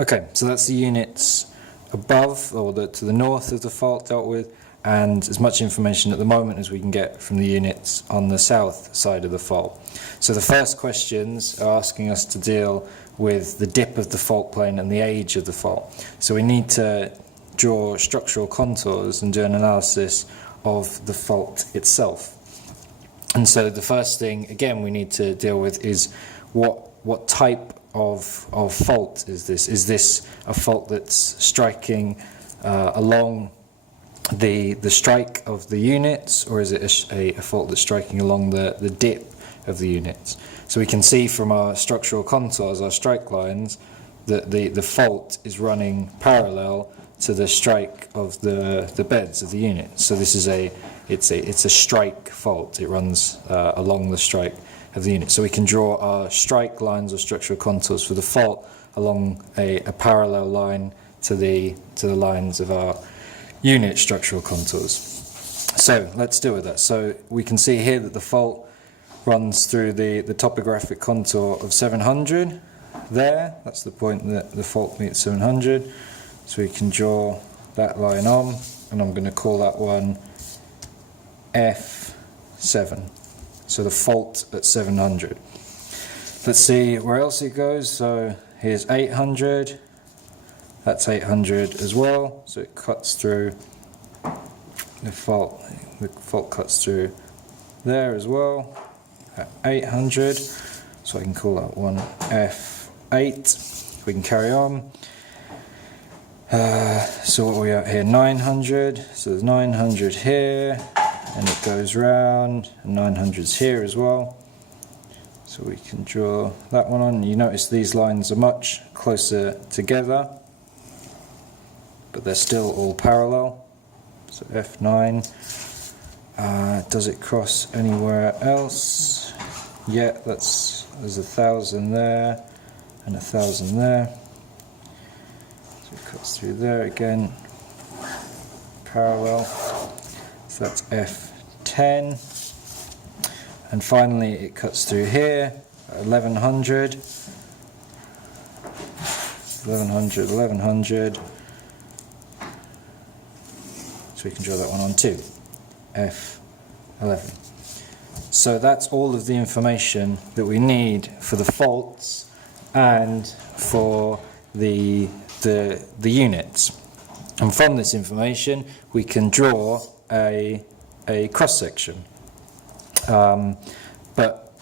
Okay, so that's the units above, or to the north of the fault dealt with, and as much information at the moment as we can get from the units on the south side of the fault. So the first questions are asking us to deal with the dip of the fault plane and the age of the fault. So we need to draw structural contours and do an analysis of the fault itself. And so the first thing, again, we need to deal with is what type of fault is this? Is this a fault that's striking along the strike of the units, or is it a fault that's striking along the dip of the units? So we can see from our structural contours, our strike lines, that the fault is running parallel to the strike of the beds of the units. So this is it's a strike fault. It runs along the strike of the unit. So we can draw our strike lines or structural contours for the fault along a parallel line to the lines of our unit structural contours. So let's deal with that. So we can see here that the fault runs through the topographic contour of 700 there. That's the point that the fault meets 700. So we can draw that line on, and I'm going to call that one F7. So the fault at 700. Let's see where else it goes. So here's 800. That's 800 as well. So it cuts through the fault. The fault cuts through there as well at 800. So I can call that one F8. We can carry on. So what are we at here? 900. So there's 900 here, and it goes round, and 900's here as well. So we can draw that one on. You notice these lines are much closer together, but they're still all parallel. So F9. Does it cross anywhere else? Yeah, there's 1,000 there, and 1,000 there. Cuts through there again, parallel, so that's F10, and finally it cuts through here, 1100, 1100, 1100, so we can draw that one on too, F11. So that's all of the information that we need for the faults and for the units, and from this information we can draw a cross-section, but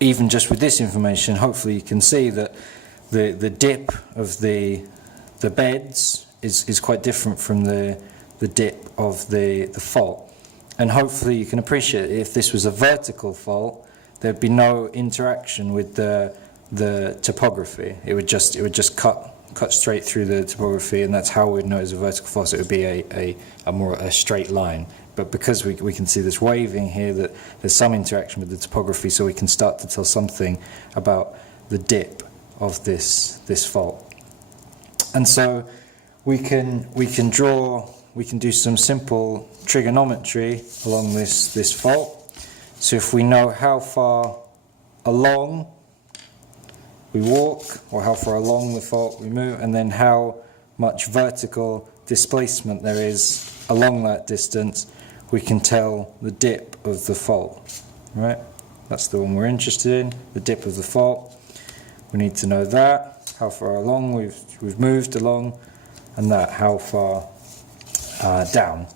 even just with this information, hopefully you can see that the dip of the beds is quite different from the dip of the fault, and hopefully you can appreciate if this was a vertical fault there'd be no interaction with the topography. It would just cut straight through the topography, and that's how we'd know it's a vertical fault. So it would be a more straight line. But because we can see this waving here, that there's some interaction with the topography, so we can start to tell something about the dip of this fault. And so we can do some simple trigonometry along this fault. So if we know how far along we walk, or how far along the fault we move, and then how much vertical displacement there is along that distance, we can tell the dip of the fault, right? That's the one we're interested in, the dip of the fault. We need to know that, how far along we've moved along, and that how far down.